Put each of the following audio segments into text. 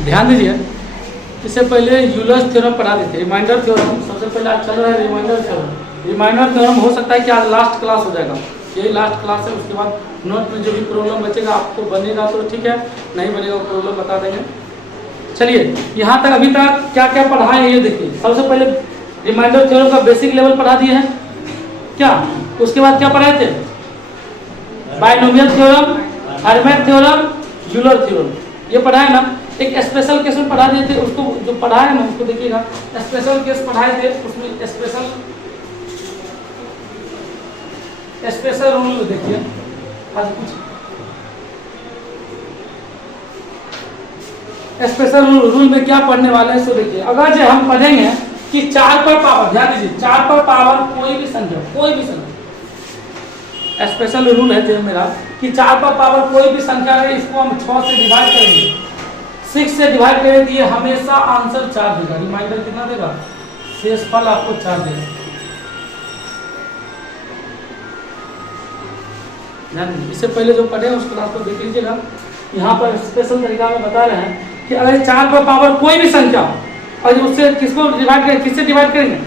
ध्यान दीजिए, इससे पहले यूलर्स थ्योरम पढ़ा देते। रिमाइंडर थ्योरम सबसे पहले आज चल रहा है। रिमाइंडर थ्योरम, रिमाइंडर थ्योरम हो सकता है कि आज लास्ट क्लास हो जाएगा, यही लास्ट क्लास है। उसके बाद नोट में जो भी प्रॉब्लम बचेगा आपको बनेगा तो ठीक है, नहीं बनेगा प्रॉब्लम बता देंगे। चलिए यहाँ तक अभी तक क्या क्या पढ़ा है ये देखिए। सबसे पहले रिमाइंडर थ्योरम का बेसिक लेवल पढ़ा दिए हैं क्या। उसके बाद क्या पढ़ाए थे, binomial theorem, hermit theorem, Euler theorem, ये पढ़ा है ना। एक स्पेशल केस में पढ़ा दिए थे, उसको जो पढ़ा है ना उसको देखिएगा। स्पेशल केस पढ़ाए थे, उसमें स्पेशल रूल देखिए। आज कुछ स्पेशल रूल में क्या पढ़ने वाले हैं सो देखिए। अगर जो हम पढ़ेंगे कि 4 पर पावर, ध्यान दीजिए 4 पर पावर कोई भी संख्या, स्पेशल रूल है जो मेरा कि 4 पर पावर कोई भी संख्या है, इसको हम 6 से डिवाइड करेंगे, 6 से डिवाइड करेंगे तो ये हमेशा आंसर 4 देगा। रिमाइंडर कितना देगा, शेषफल आपको 4 देगा। इससे पहले जो पढ़े उस क्लास को देख लीजिएगा। यहाँ पर स्पेशल तरीका में बता रहे हैं कि अगर 4 पर पावर कोई भी संख्या और उससे किसको डिवाइड करेंगे, किससे डिवाइड करेंगे,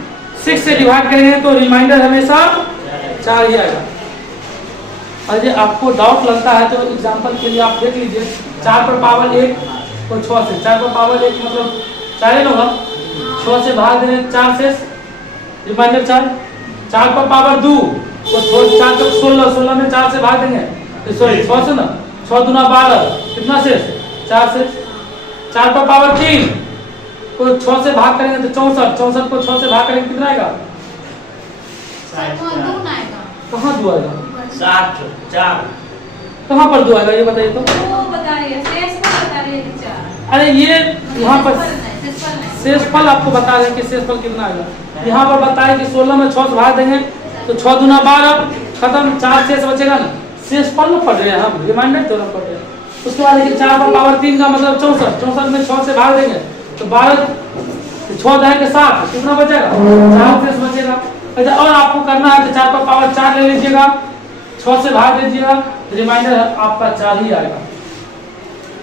6 से डिवाइड करेंगे तो रिमाइंडर हमेशा 4 ही आएगा। और ये आपको डाउट लगता है तो एग्जांपल के लिए आप देख लीजिए। 4 पर पावर 1 को 6 से, 4 पर पावर 1 मतलब 4 ही होगा, 6 से भाग देंगे 4 से रिमाइंडर 4। 4 पर पावर 2 को 4 तक 16 में 4 से भाग देंगे, सॉरी 6 से ना, 6 दूना 12, कितना से 4 से। 4 पर पावर 3 को 6 से भाग करेंगे तो 64 को 6 से भाग करेंगे कितना आएगा, कहाँ 2 आएगा, 4 कहाँ पर 2 आएगा ये बताइए तो। अरे ये यहाँ पर शेषफल आपको बता रहे हैं कि शेषफल कितना आएगा। यहाँ पर बताए कि 16 में 6 से भाग देंगे तो 6 दूना 12, खत्म, 4 शेष बचेगा ना। शेषफल में पढ़ रहे हैं हम, रिमाइंडर थ्योरम पढ़ रहे हैं। उसके बाद देखिए 4 पर पावर 3 का मतलब 64 में 6 से भाग देंगे तो 12, 6 जाएंगे 7, कितना बचेगा, 4 शेष बचेगा। अच्छा और आपको करना है तो 4 पर पावर 4 ले लीजिएगा, 6 से भाग दीजिएगा, रिमाइंडर आपका 4 ही आएगा।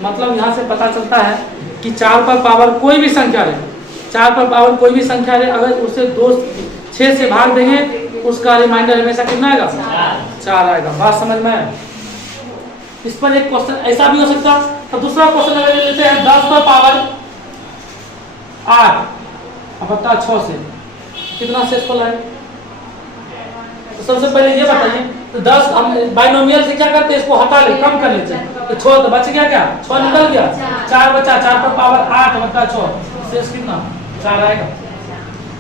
मतलब यहाँ से पता चलता है कि 4 पर पावर कोई भी संख्या है, 4 पर पावर कोई भी संख्या है, अगर उसे 6 से भाग देंगे उसका रिमाइंडर हमेशा कितना आएगा, 4 आएगा। बात समझ में है। इस पर एक क्वेश्चन ऐसा भी हो सकता है। तो दूसरा क्वेश्चन अगर लेते हैं 10 पर पावर 8 बटा 6 से कितना शेषफल है। तो सबसे पहले ये बताइए, तो 10 हम बाइनोमियल से क्या करते हैं, इसको हटा ले, कम कर लेते हैं तो 6 तो बच गया, क्या 6 निकल गया, 4 बचा। 4 पर पावर 8 बटा 6 शेष कितना, 4 आएगा।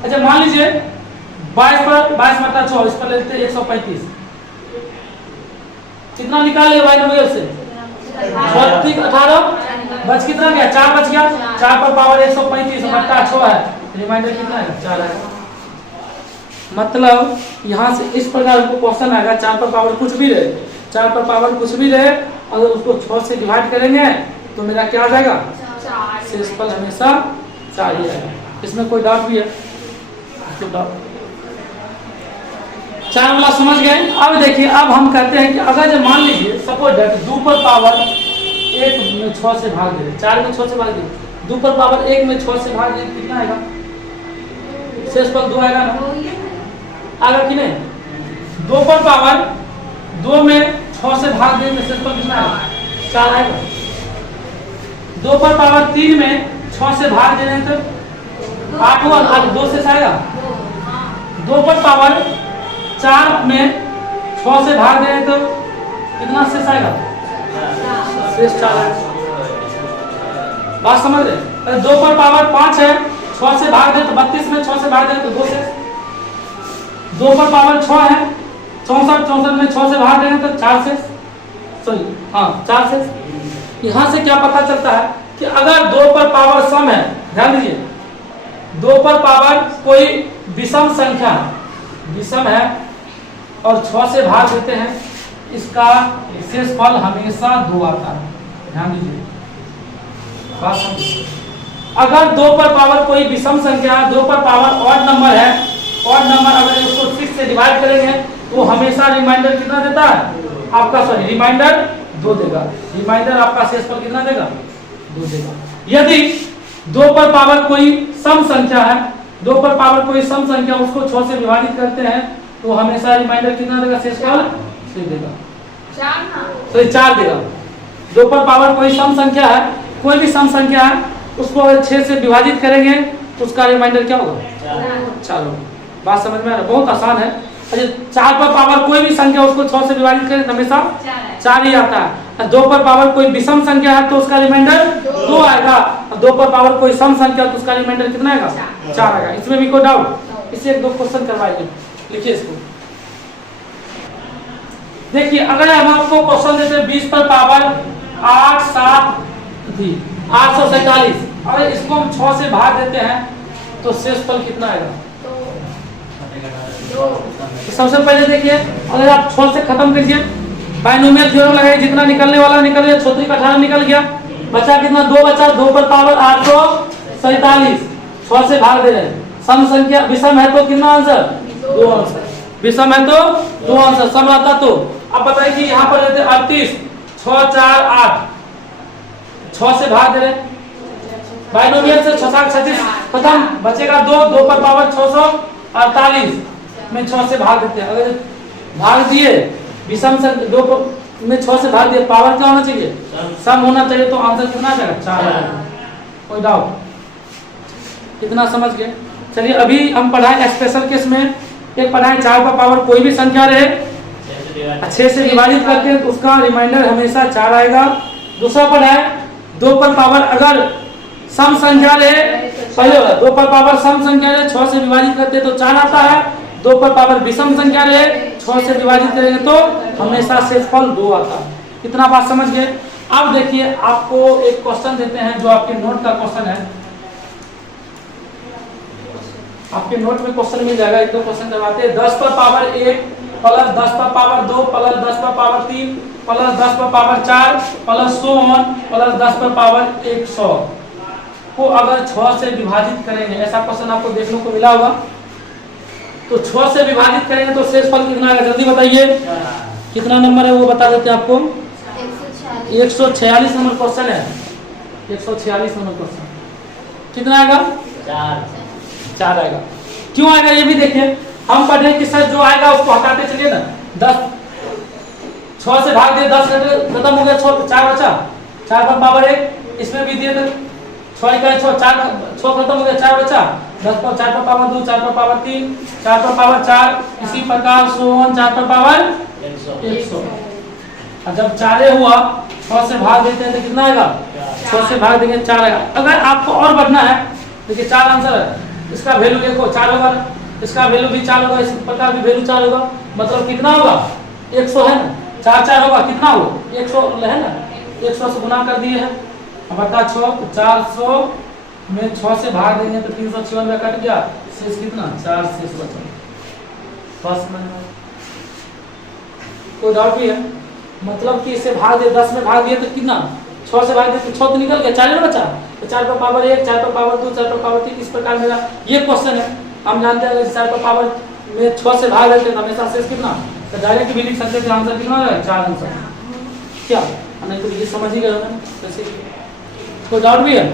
अच्छा मान लीजिए 22 बटा 6, इस पर लेते हैं 135, कितना निकाले बाइनोमियल से, 18 बच कितना गया, 4 बच गया। 4 पर पावर 135 बटा 6 है, रिमाइंडर कितना है, 4 आएगा। मतलब यहाँ से इस प्रकार को क्वेश्चन आएगा, 4 पर पावर कुछ भी रहे, 4 पर पावर कुछ भी रहे, अगर उसको 6 से डिवाइड करेंगे तो मेरा क्या आ जाएगा, शेषफल हमेशा 4 ही आएगा। इसमें कोई डाउट भी है, इसको डाउट 4 वाला समझ गए। अब देखिए, अब हम कहते हैं कि अगर जब मान लीजिए सपोज दैट 2 पर पावर 1 में 6 से भाग दे, 4 में 6 से भाग दे, 2 पर पावर 1 में 6 से भाग दे, कितना आएगा, शेषफल 2 आएगा ना, आएगा कि नहीं। 2 पर पावर 2 में 6 से भाग दें तो शेषफल कितना आएगा, 4 आएगा। 2 पर पावर 3 में 6 से भाग दे रहे हैं तो 8 और 2 से आएगा। 2 पर पावर 4 में 6 से भाग दे रहे हैं तो कितना शेष आएगा, शेष 4 आएगा। बात समझ रहे। 2 पर पावर 5 है, 6 से भाग दे तो 32 में 6 से भाग दे तो 2 शेष। 2 पर पावर 6 है, 64 में 6 से भाग देंगे तो 4 शेष, सॉरी हाँ 4 शेष। यहाँ से क्या पता चलता है कि अगर 2 पर पावर सम है, ध्यान दीजिए 2 पर पावर कोई विषम संख्या है, विषम है और 6 से भाग देते हैं, इसका शेषफल हमेशा 2 आता है। ध्यान दीजिए बात समझिए। अगर 2 पर पावर कोई विषम संख्या है, 2 पर पावर ऑड नंबर है, ऑड नंबर अगर इसको 6 से डिवाइड करेंगे तो हमेशा रिमाइंडर कितना देता है आपका, सॉरी रिमाइंडर 2 देगा। रिमाइंडर आपका शेषफल कितना देगा, 2 देगा। यदि 2 पर पावर कोई सम संख्या है, 2 पर पावर कोई सम संख्या उसको 6 से विभाजित करते हैं तो हमेशा रिमाइंडर कितना देगा? शेषफल 6 देगा, 4 देगा। 2 पर पावर कोई सम संख्या है, कोई भी सम संख्या है उसको 6 से विभाजित करेंगे तो उसका रिमाइंडर क्या होगा? 4 होगा। बात समझ में आ रहा है? बहुत आसान है। अच्छा, 4 पर पावर कोई भी संख्या उसको 6 से विभाजित करें तो हमेशा 4 ही आता है। 2 पर पावर कोई विषम संख्या है तो उसका रिमाइंडर 2 आएगा। 2 पर पावर कोई सम संख्या तो उसका रिमाइंडर कितना आएगा? 4 आएगा। इसमें भी कोई डाउट? इससे 1-2 क्वेश्चन करवाइए, लिखिए इसको। देखिए, अगर हम आपको क्वेश्चन देते हैं 20 पर पावर 8 7 थी 847, अगर इसको हम 6 से भाग देते हैं तो शेषफल कितना आएगा? तो सबसे पहले देखिए, अगर आप 6 से खत्म कीजिए, बाइनोमियल थ्योरम लगाइए, जितना निकलने वाला निकल गया, छोटी का 18 निकल गया, बचा कितना? 2 बचा। 2 पर पावर 847, 6 से भाग दे रहे हैं। सम संख्या विषम है तो कितना आंसर? 2 आंसर। विषम है तो 2 आंसर, सम रहता तो। अब बताइए कि यहाँ पर लेते 38 6 4 8, 6 से भाग दे रहे हैं, बाइनोमियल से 6 7 36 खत्म, बचेगा 2। 2 पर पावर 648 में 6 से भाग देते हैं। अगर भाग दिए विषम से 2 में 6 से भाग दिए, पावर क्या होना चाहिए? सम होना चाहिए, तो आंसर कितना आ जाएगा? 4 आ जाएगा। कोई डाउट? कितना समझ गए? चलिए, अभी हम पढ़ाए स्पेशल केस में, एक पढ़ाए 4 पर पावर कोई भी संख्या रहे 6 से विभाजित करते हैं तो उसका रिमाइंडर हमेशा 4 आएगा। दूसरा पढ़ाए 2 पर पावर अगर सम संख्या रहे, पहले 2 पर पावर सम संख्या रहे 6 से विभाजित करते हैं तो 4 आता है। 2 पर पावर विषम संख्या रहे 6 से विभाजित करेंगे तो हमेशा शेषफल 2 आता है। कितना बात समझ गए? अब देखिए, आपको एक क्वेश्चन देते हैं जो आपके नोट का क्वेश्चन है। आपके नोट में क्वेश्चन मिल जाएगा, 1-2 क्वेश्चन करवाते हैं। 10 पर पावर 1 प्लस 10 पर पावर 2 प्लस 10 पर पावर 3 प्लस 10 पर power 4 plus so on plus 10 पर पावर 100 को अगर 6 से विभाजित करेंगे, ऐसा क्वेश्चन आपको देखने को मिला होगा। तो 6 से विभाजित करेंगे तो शेषफल कितना आएगा? जल्दी बताइए, कितना नंबर है वो बता देते हैं आपको। 146 नंबर क्वेश्चन है। 146 नंबर क्वेश्चन कितना आएगा? 4 आएगा। क्यों आएगा ये भी देखिए। हम पढ़े कि सर जो आएगा उसको हटाते चलिए ना। 10 6 से भाग दिए, 10 खत्म हो गया, 4 बचा। 4 पर पावर 1 इसमें भी दिए थे, 6 का 6 खत्म हो गया, 4 बचा। 10 पर 4 पर पावर 2, 4 पर पावर 3, 4 पर पावर 4, इसी प्रकार सो ऑन 4 पर पावर 100। और जब 4 हुआ 6 से भाग देते हैं तो कितना आएगा? 6 से भाग देंगे 4 आएगा। अगर आपको और बढ़ना है, देखिए 4 आंसर है, इसका वैल्यू देखो 4 होगा, इसका वैल्यू भी 4 होगा, इस प्रकार भी वैल्यू 4 होगा, मतलब कितना होगा? 100 है ना। 4 होगा, कितना हो? 100 है ना। 100 से गुना कर दिए हैं, बटा 6, 400 में 6 से भाग देंगे तो 396 कट गया, शेष कितना? 4 शेष बचा। बस में कोई डाउट भी है? मतलब कि इसे भाग दिए, 10 में भाग दिए तो कितना? 6 से भाग दिए तो 6 तो निकल गया, 4 बचा। तो 4 पर पावर 1, 4 पर पावर 2, 4 पर पावर 3, इस प्रकार मेरा ये क्वेश्चन है। हम जानते हैं अगर 4 पर पावर में 6 से भाग देते हैं तो हमेशा शेष कितना? तो डायरेक्ट भी लिख सकते हैं, आंसर कितना है? 4 आंसर। क्या नहीं तो ये समझ ही गए ना जैसे। कोई डाउट भी है?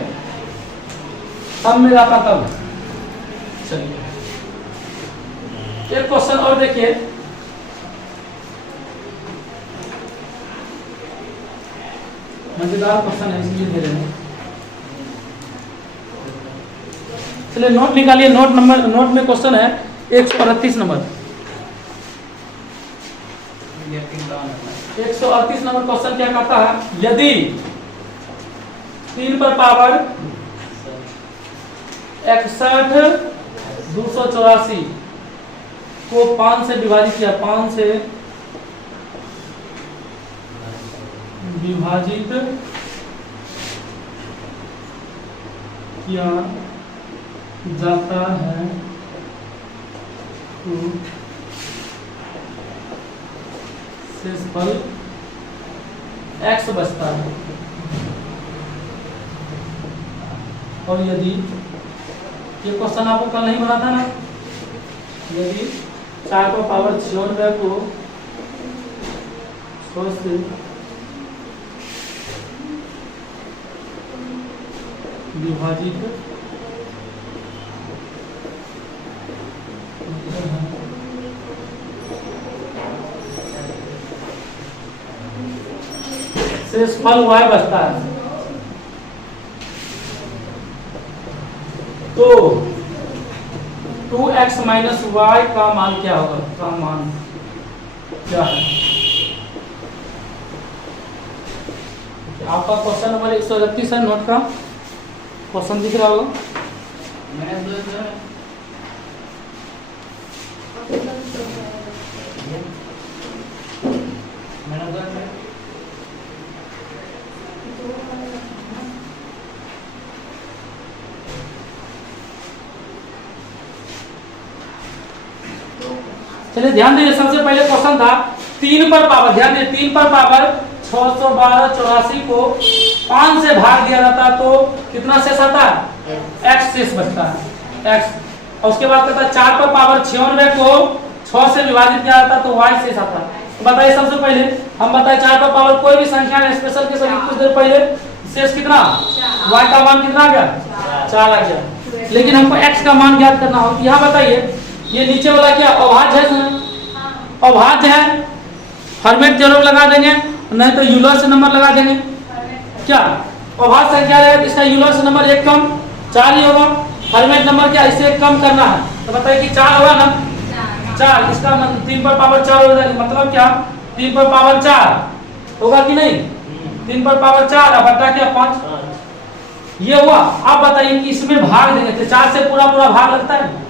तब मेरा आता तब। चलिए एक क्वेश्चन और देखिए। मजेदार क्वेश्चन है इसलिए दे रहे हैं। चलिए नोट निकालिए। नोट में क्वेश्चन है 138 नंबर। 138 नंबर क्वेश्चन क्या कहता है? यदि 3 पर पावर 61 284 को 5 से विभाजित किया, 5 से विभाजित किया जाता है तो शेषफल x बचता है। और यदि ये क्वेश्चन आपको कल नहीं बना था ना, यदि 4 पर पावर 96 को 6 से विभाजित शेषफल y बचता है। तो 2x माइनस वाई का मान क्या होगा? का मान क्या है? आपका क्वेश्चन नंबर 131 है, नोट का क्वेश्चन दिख रहा होगा। चलिए ध्यान दीजिए, सबसे पहले क्वेश्चन था 3 पर पावर, ध्यान दीजिए 3 पर पावर 612 को 5 से भाग दिया जाता तो कितना शेष आता है? x शेष बचता है, x। और उसके बाद कहता है 4 पर पावर 96 को 6 से विभाजित किया जाता तो y शेष आता। तो बताइए सबसे पहले हम बताए 4 पर पावर कोई भी संख्या है स्पेशल के सभी कुछ देर पहले शेष कितना? y का मान कितना आ गया? 4 आ गया। लेकिन हमको x का मान ज्ञात करना हो। यहाँ बताइए ये नीचे वाला क्या अभाज्य है? अभाज्य है, फॉर्मेट जरूर लगा देंगे, नहीं तो यूलर्स नंबर लगा देंगे। क्या अभाज्य संख्या है इसका यूलर्स नंबर 1 कम 4 ही होगा। फॉर्मेट नंबर क्या इससे 1 कम करना है, तो बताइए कि 4 होगा ना? 4 इसका 3 पर पावर 4 हो जाएगा, मतलब क्या 3 पर पावर 4 होगा कि नहीं? 3 पर पावर 4 अब बटा क्या 5 ये हुआ। आप बताइए कि इसमें भाग देंगे तो 4 से पूरा भाग लगता है?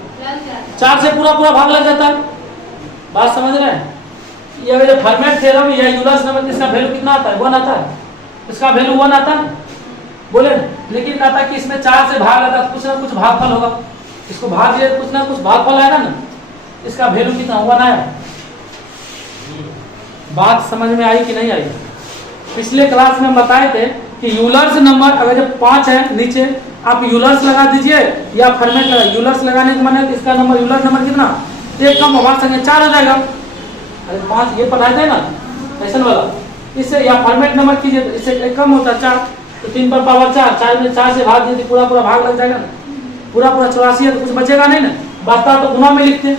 4 से पूरा भाग लग जाता है। बात समझ रहे हैं? ये जो फॉर्मेट थ्योरम या यूलर्स नंबर इसका वैल्यू कितना आता है? 1 आता है। इसका वैल्यू 1 आता है बोले, लेकिन कहता है कि इसमें 4 से भाग आता है कुछ ना कुछ भागफल होगा। इसको भाग दिए कुछ ना कुछ भागफल आएगा ना। इसका वैल्यू कितना 1 आया। बात समझ में आई कि नहीं आई? पिछले क्लास में हम बताए थे कि यूलर्स नंबर अगर जब 5 है नीचे आप यूलर्स लगा दीजिए या फॉर्मेट लगा। यूलर्स लगाने के माने इसका नंबर यूलर नंबर कितना 1 कम हमारे संगे 4 हो जाएगा। अरे 5 ये पढ़ाए थे ना ऐसा वाला, इससे या फॉर्मेट नंबर कीजिए इससे 1 कम होता है 4, तो 3 पर पावर 4 में 4 से भाग दिए पूरा भाग लग जाएगा ना। पूरा 84 है तो कुछ बचेगा नहीं ना। बचता तो गुना में लिखते,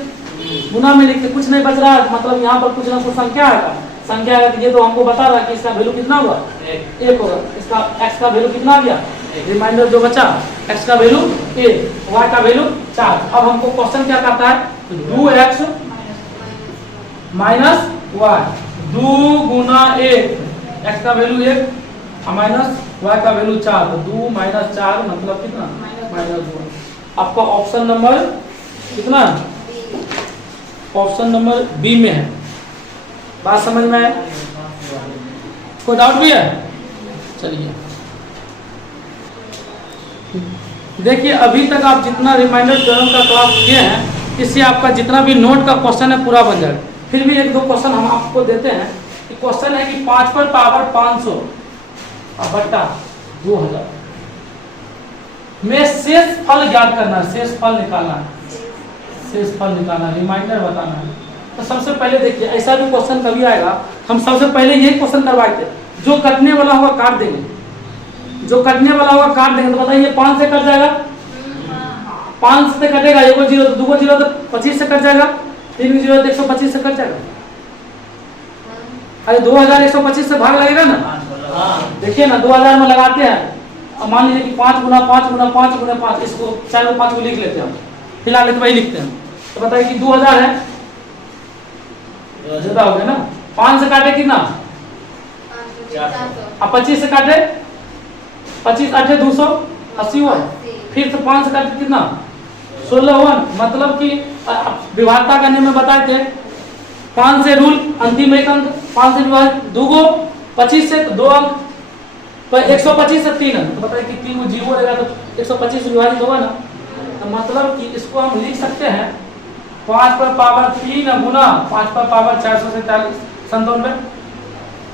कुछ नहीं बच रहा है, मतलब यहाँ पर कुछ ना कुछ संख्या आएगा। संख्या आएगा ये तो हमको बता रहा कि इसका वैल्यू कितना होगा 1 होगा। इसका x का वैल्यू कितना आ गया? रिमाइंडर जो बचा x का वैल्यू 1, y का वैल्यू 4। अब हमको क्वेश्चन क्या कहता है? 2x माइनस y 2 गुना 1, x का वैल्यू 1 माइनस y का वैल्यू 4, तो 2 माइनस 4 मतलब कितना? -2। आपका ऑप्शन नंबर कितना? ऑप्शन नंबर बी में है। बात समझ में आया? कोई डाउट भी है? चलिए देखिए अभी तक आप जितना रिमाइंडर थ्योरम का क्लास किए हैं इससे आपका जितना भी नोट का क्वेश्चन है पूरा बन जाएगा। फिर भी 1-2 क्वेश्चन हम आपको देते हैं कि क्वेश्चन है कि 5 पर पावर 500 बट्टा 2000 में शेष फल ज्ञात करना है, शेष फल निकालना है, रिमाइंडर बताना है। तो सबसे पहले देखिए ऐसा भी क्वेश्चन कभी आएगा, हम सबसे पहले यही क्वेश्चन करवाए थे। जो कटने वाला होगा काट देंगे, तो बताइए 5 से कट जाएगा, 5 से कटेगा, 1 0 तो 2 0 तो 25 से कट जाएगा, 3 0 तो 125 से कट जाएगा। अरे 2125 से भाग लगेगा ना। देखिए ना 2000 में लगाते हैं, अब मान लीजिए कि 5 गुना 5 गुना 5 गुना 5, इसको 4 और 5 को लिख लेते हैं, फिलहाल तो वही लिखते हैं। तो बताइए कि 2000 है, ज्यादा हो गया ना। 5 से काटे कितना? 400। अब 25 से काटे 25 8 280 हुआ। फिर से 5 से काटे कितना? 16 हुआ। मतलब कि विभागता करने में बताए थे 5 से रूल अंतिम एक अंक, 5 से विभाजित 2 को 25 से 2 अंक, तो 125 से 3 अंक। तो बताइए कि 3 को 0 रहेगा तो 125 से विभाजित होगा ना। तो मतलब कि इसको हम लिख सकते हैं 5 पर पावर 3 गुना 5 पर पावर 497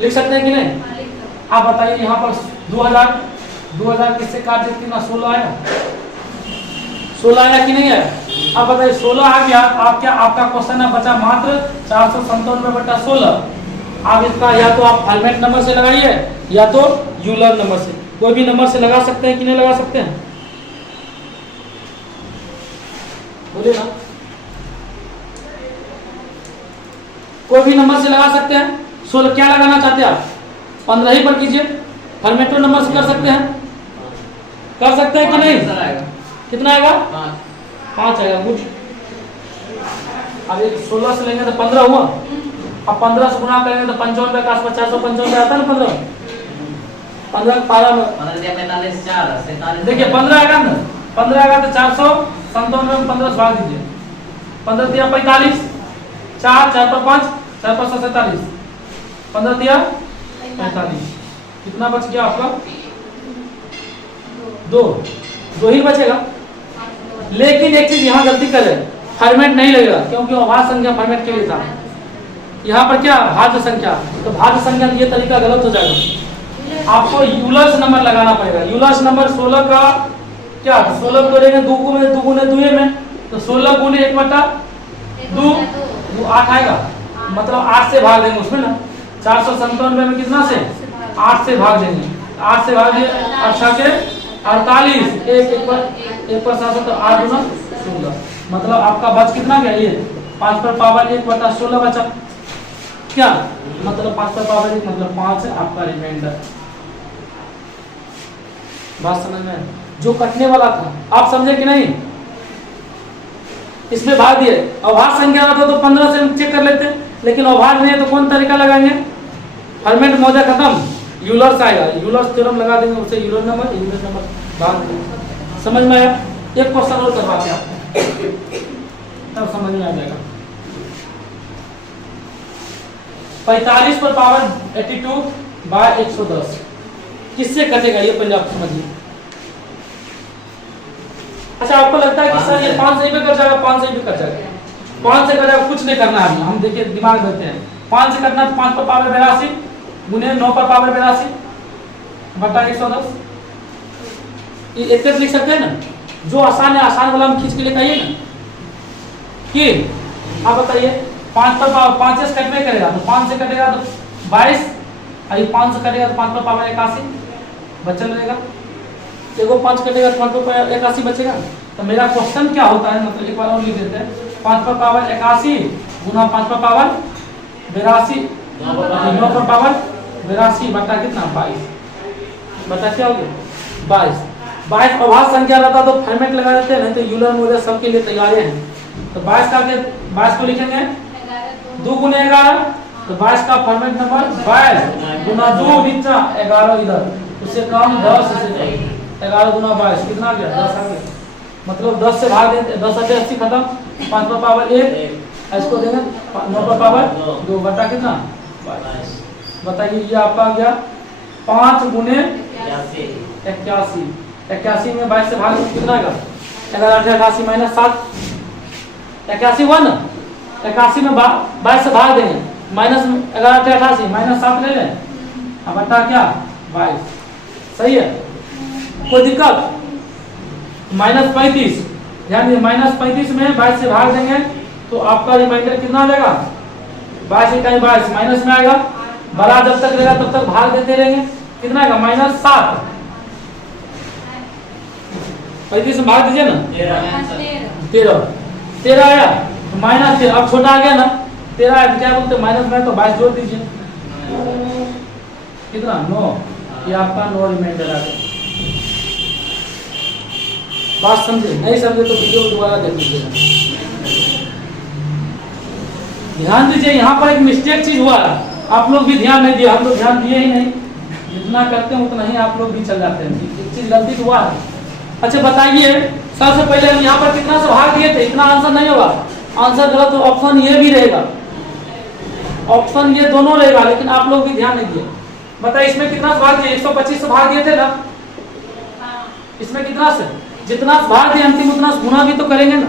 लिख सकते हैं कि नहीं? आप बताइए यहाँ पर 2000 किससे काट देते कितना? 16 आया, 16 आया कि नहीं आया? आप बताइए 16 आ गया। आपका क्वेश्चन है बचा मात्र 497/16। आप इसका या तो आप फॉर्मेट नंबर से लगाइए या तो यूलर नंबर से। कोई भी नंबर से लगा सकते हैं कि नहीं लगा सकते हैं? बोलिए ना। कोई भी नंबर से लगा सकते हैं। 16 क्या लगाना चाहते हैं आप? 15 ही पर कीजिए। फॉर्मेटो नंबर से कर सकते हैं, कर सकते हैं कि नहीं? कितना आएगा? 5 आएगा। गुड। अब 16 से लेंगे तो 15 हुआ। अब 15 से गुना करेंगे तो 95 के आसपास 495 आता है ना। 15 पारा में 45 देखिए 15 आएगा ना। 15 आएगा तो 497 में 15 से भाग दीजिए। 15 दिया 45, 4 4 पर 5 4 5 47, 15 दिया 45। कितना बच गया आपका? 2 ही बचेगा। लेकिन एक चीज यहाँ गलती करे, फॉर्मेट नहीं लगेगा क्योंकि अभाज्य संख्या फॉर्मेट के लिए था। यहाँ पर क्या भाज्य संख्या, तो भाज्य संख्या ये तरीका गलत हो जाएगा। आपको यूलर्स नंबर लगाना पड़ेगा। यूलर्स नंबर 16 का क्या 16 करेंगे 2 गुने 2 में, तो 16 गुने 1/2 8 आएगा। मतलब 8 से भाग देंगे उसमें ना। 497 में कितना से 8 से भाग देंगे। 8 से भाग दिए 8 के 48, एक पर 7 तो 8 गुना 16। मतलब आपका बच कितना गया? ये 5 पर पावर 1/16 बचा। क्या मतलब 5 पर पावर 1 मतलब 5 है आपका रिमाइंडर। बात समझ में? जो कटने वाला था आप समझे कि नहीं? इसमें भाग दिए। अभाज्य संख्या आता तो 15 से हम चेक कर लेते, लेकिन अभाज्य नहीं है तो कौन तरीका लगाएंगे? फॉर्मेट मौजा खत्म, यूलर्स आएगा। यूलर्स थ्योरम लगा देंगे, उससे यूलर नंबर भाग देंगे। समझ में आया? एक क्वेश्चन और करवाते हैं आपको, तब समझ में आ जाएगा। 45 पर पावर 82 बाय 110 किससे कटेगा? ये पहले आप समझिए। अच्छा आपको लगता है कि सर ये 5 से भी कट जाएगा? 5 से भी कट जाएगा। 5 से कट जाएगा, कुछ नहीं करना है। हम देखिए दिमाग देते हैं। 5 से कटना है तो 5 पर पावर 82 गुने 9 पर पावर 82 बटा 110। ये एक लिख सकते हैं ना। जो आसान है आसान वाला हम खींच के लेकर आइए ना कि आप बताइए 5 पर पावर 5 से कटवे करेगा तो 5 से कटेगा तो 22, और 5 से कटेगा तो 5 पर पावर 81 बचल रहेगा। देखो 5 कटेगा तो 5 पर 81 बचेगा। तो मेरा क्वेश्चन क्या होता है, मतलब एक बार और लिख देते हैं। 5 पर पावर 81 गुना 5 पर पावर 82 9 पर पावर 82 बटा कितना 22 बटा क्या हो गया 22 अभाज्य संख्या रहता तो फॉर्मेट लगा देते हैं, नहीं तो यूलर मोलर सबके लिए तैयार हैं। तो 22 को लिखेंगे 2 गुने 11 तो 22 का फॉर्मेट नंबर 22 गुना 2 नीचा 11 इधर, उससे कम 10 से 11 गुना 22 कितना आ गया 10 आ गया। मतलब 10 से भाग देते 10 से 80 खत्म। 5 पर पावर 1 इसको देंगे 9 पर पावर 2 बटा कितना 22। बताइए ये आपका आ गया 5 गुने 81 में 22 से भाग कितना आएगा 11 88 माइनस 7 81 हुआ ना। 81 में 22 से भाग देंगे माइनस 11 88 माइनस 7 ले लें, अब बटा क्या 22। सही है, कोई दिक्कत? माइनस 35 ध्यान माइनस 35 में 22 से भाग देंगे तो आपका रिमाइंडर कितना आ जाएगा 22 इकाई 22 माइनस में आएगा। बड़ा जब तक रहेगा तब तक भाग देते रहेंगे, कितना आएगा माइनस 7। 35 में भाग दीजिए ना 13 आया तो माइनस 13। अब छोटा आ गया ना 13 आया तो क्या बोलते माइनस में तो 22 जोड़ दीजिए कितना 9। ये आपका 9 रिमाइंडर आ गया। बात समझे? नहीं समझे तो वीडियो दोबारा देख लीजिएगा। ध्यान दीजिए यहाँ पर एक मिस्टेक चीज हुआ है, आप लोग भी ध्यान नहीं दिए, हम लोग ध्यान दिए ही नहीं। जितना करते हैं उतना ही आप लोग भी चल जाते हैं। एक चीज गलती तो हुआ है। अच्छा बताइए सबसे पहले हम यहाँ पर कितना से भाग दिए थे? इतना आंसर नहीं होगा, आंसर गलत तो ऑप्शन ये भी रहेगा, ऑप्शन ये दोनों रहेगा, लेकिन आप लोग भी ध्यान नहीं दिए। बताइए इसमें कितना से भाग दिए? 125 से भाग दिए थे ना। इसमें कितना से जितना से भाग दिए अंतिम उतना से गुना भी तो करेंगे ना।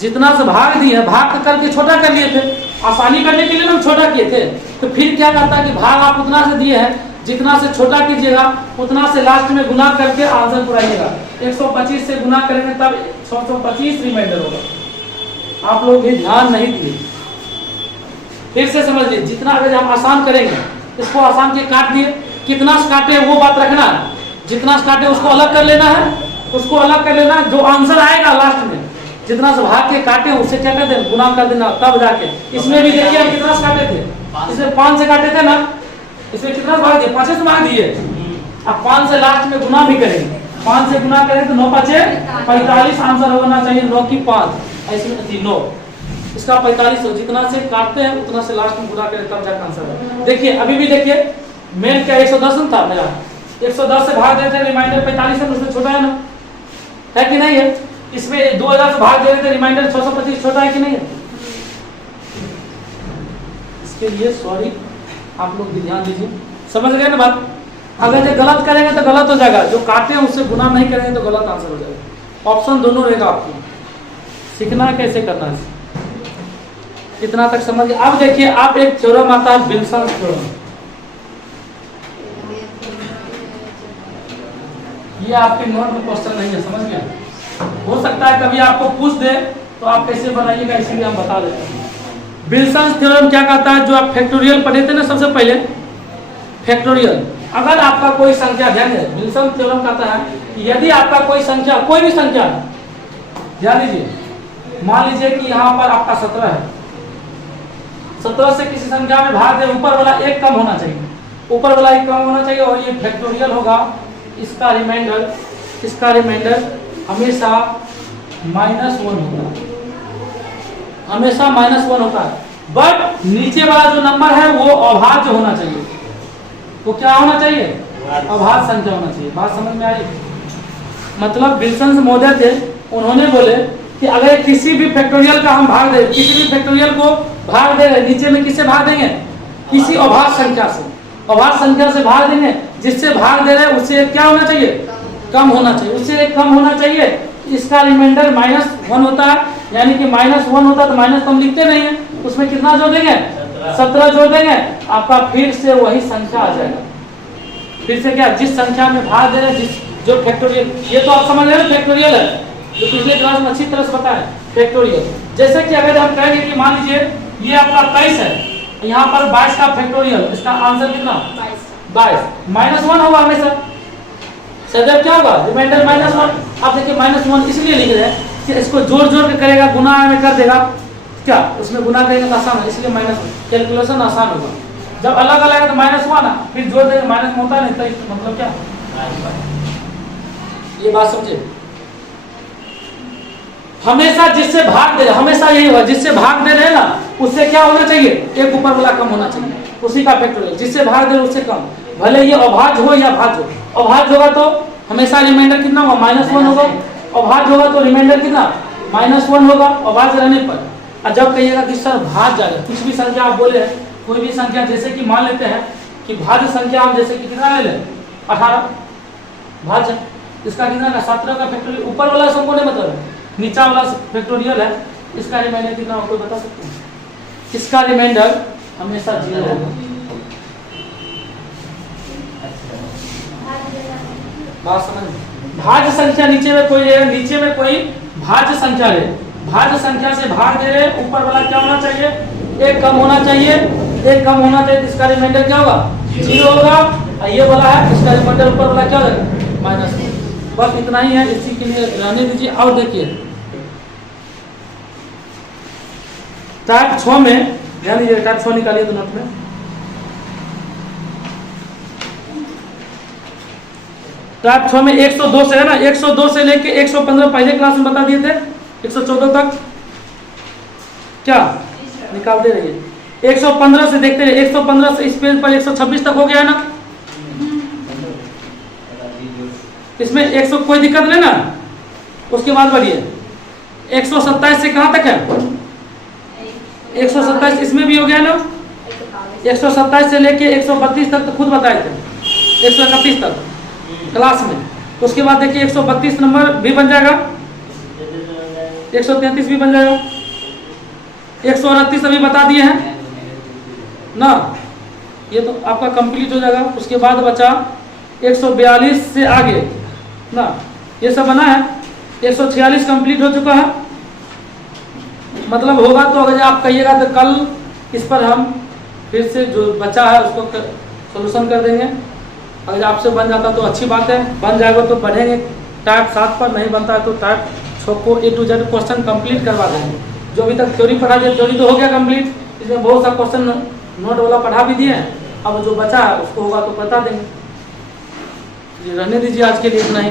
जितना से भाग दिए भाग करके छोटा कर लिए थे, आसानी करने के लिए हम छोटा किए थे। तो फिर क्या करता है कि भाग आप उतना से दिए हैं जितना से छोटा कीजिएगा उतना से लास्ट में गुना करके आंसर पुराइएगा। 125 से गुना करेंगे तब 625 रिमाइंडर होगा। आप लोग भी ध्यान नहीं दिए। फिर से समझ लीजिए, जितना अगर हम आसान करेंगे इसको आसान के काट दिए कितना से काटे वो बात रखना है, जितना से काटे उसको अलग कर लेना है, उसको अलग कर लेना है। जो आंसर आएगा लास्ट में जितना से भाग के काटे उससे क्या कर देना, गुना कर देना, तब जाके। इसमें भी देखिए हम कितना से काटे थे, इसमें 5 से काटे थे ना, इसमें कितना भाग दिए, 5 से भाग दिए। अब 5 से लास्ट में गुना भी करेंगे, 5 से गुना करें तो 9 5 45 आंसर होना चाहिए, 9 की 5 ऐसे में 9 इसका 45 हो। जितना से काटते हैं उतना से लास्ट में गुना करें तब जाकर आंसर है। देखिए अभी भी देखिए मेन क्या 110 था मेरा, 110 से भाग देते रिमाइंडर 45 है, उसमें छोटा है ना, है कि नहीं है। इसमें 2000 से भाग दे रहे थे, रिमाइंडर 625 छोटा है कि नहीं है। इसके लिए सॉरी आप लोग भी ध्यान दीजिए, समझ गए ना बात। अगर ये गलत करेंगे तो गलत हो जाएगा, जो काटे हैं उससे गुना नहीं करेंगे तो गलत आंसर हो जाएगा। ऑप्शन दोनों रहेगा आपको, सीखना है कैसे करना है। कितना तक समझ गए। अब देखिए आप एक थ्योरम आता है विल्सन थ्योरम, ये आपके नोट में क्वेश्चन नहीं है, समझ गया। हो सकता है कभी आपको पूछ दे तो आप कैसे बनाइएगा, इसीलिए हम बता देते हैं। विल्सन थ्योरम क्या कहता है, जो आप फैक्टोरियल पढ़े थे ना सबसे पहले, फैक्टोरियल। अगर आपका कोई संख्या, ध्यान है, विल्सन थ्योरम कहता है कि यदि आपका कोई संख्या, कोई भी संख्या, ध्यान दीजिए, मान लीजिए कि यहाँ पर आपका 17 है, 17 से किसी संख्या में भाग दे, ऊपर वाला एक कम होना चाहिए, ऊपर वाला एक कम होना चाहिए, और ये फैक्टोरियल होगा। इसका रिमाइंडर हमेशा -1 होता है, हमेशा -1 होता है। बट नीचे वाला जो नंबर है वो अभाज्य होना चाहिए। वो क्या होना चाहिए, अभाज्य संख्या होना चाहिए। बात समझ में आई। मतलब विल्सन महोदय थे, उन्होंने बोले कि अगर किसी भी फैक्टोरियल का हम भाग दे, किसी भी फैक्टोरियल को भाग दे रहे, नीचे में किससे भाग देंगे, किसी अभाज्य संख्या से, अभाज्य संख्या से भाग देंगे। जिससे भाग दे रहे उससे क्या होना चाहिए, कम होना चाहिए, उससे एक कम होना चाहिए। इसका रिमाइंडर -1 होता है, यानी कि -1 होता है तो माइनस तो हम लिखते नहीं है, उसमें कितना जोड़ देंगे, 17 जोड़ देंगे, आपका फिर से वही संख्या आ जाएगा। फिर से क्या, जिस संख्या में भाग दे रहे हैं, जिस जो फैक्टोरियल, ये तो आप समझ रहे हैं फैक्टोरियल है, जो पिछले क्लास में अच्छी तरह से बताया फैक्टोरियल। जैसे कि अगर हम कहेंगे कि मान लीजिए ये आपका 23 है, यहाँ पर 22 का फैक्टोरियल, इसका आंसर कितना, 22 -1 होगा हमेशा। सदैव क्या होगा, रिमाइंडर -1। आप देखिए -1 इसलिए लिख रहे हैं कि इसको जोड़ जोड़ के करेगा, गुना में कर देगा, क्या उसमें गुना करेगा तो आसान है, इसलिए -1 कैलकुलेशन आसान होगा। जब अलग अलग है तो -1 फिर जोड़ देंगे, माइनस में होता नहीं, तो मतलब क्या, ये बात समझे। हमेशा जिससे भाग दे रहे, हमेशा यही होगा, जिससे भाग दे रहे ना उससे क्या होना चाहिए, एक ऊपर वाला कम होना चाहिए, उसी का फैक्टोरियल। जिससे भाग दे रहे उससे कम, भले ये अभाज्य हो या भाज्य हो। अभाज्य होगा तो हमेशा रिमाइंडर कितना होगा, -1 होगा। अभाज्य होगा तो रिमाइंडर कितना, -1 होगा अभाज्य रहने पर। और जब कहिएगा कि सर भाज्य आ जाए, कुछ भी संख्या आप बोले हैं, कोई भी संख्या, जैसे कि मान लेते हैं कि भाज्य संख्या हम जैसे कि कितना ले लें, 18 भाज्य, इसका कितना का 17 का फैक्टोरियल, ऊपर वाला सबको नहीं मतलब है, नीचा वाला फैक्टोरियल है, इसका रिमाइंडर कितना हो, कोई बता सकते हैं। इसका रिमाइंडर हमेशा 0 होगा। बात समझ। भाज्य संख्या नीचे में कोई है, नीचे में कोई भाज्य संख्या है, भाज्य संख्या से भाग दे रहे, ऊपर वाला क्या होना चाहिए, एक कम होना चाहिए, एक कम होना चाहिए, इसका रिमाइंडर क्या होगा, 0 होगा। और ये वाला है, इसका रिमाइंडर ऊपर वाला क्या होगा, -1। बस इतना ही है, इसी के लिए रहने दीजिए। और देखिए टाइप 6 में, ध्यान दीजिए, टाइप 6 निकालिए तो नोट में। टाइप 6 में 102 से है ना, 102 से लेके 115 पहले क्लास में बता दिए थे, 114 तक क्या निकालते रहिए। 115 से देखते रहिए, 115 से इस पेज पर 126 तक हो गया है ना, इसमें 100 कोई दिक्कत नहीं ना। उसके बाद बढ़िए 127 से कहाँ तक है, 127 इसमें भी हो गया ना, 127 से लेके 132 तक तो खुद बताए थे, 131 तक क्लास में। तो उसके बाद देखिए 132 नंबर भी बन जाएगा, 133 भी बन जाएगा, 138 अभी बता दिए हैं ना, ये तो आपका कंप्लीट हो जाएगा। उसके बाद बचा 142 से आगे ना, ये सब बना है, 146 कंप्लीट हो चुका है। मतलब होगा तो अगर आप कहिएगा तो कल इस पर हम फिर से जो बचा है उसको सोल्यूशन कर देंगे। अगर आपसे बन जाता तो अच्छी बात है, बन जाएगा तो पढ़ेंगे टाइप 7 पर, नहीं बनता है तो टाइप 6 को A to Z question complete करवा देंगे। जो अभी तक थ्योरी पढ़ा दिया, थ्योरी तो हो गया कंप्लीट, इसमें बहुत सा क्वेश्चन नोट वाला पढ़ा भी दिए हैं। अब जो बचा है उसको होगा तो बता देंगे। ये रहने दीजिए, आज के लिए इतना ही।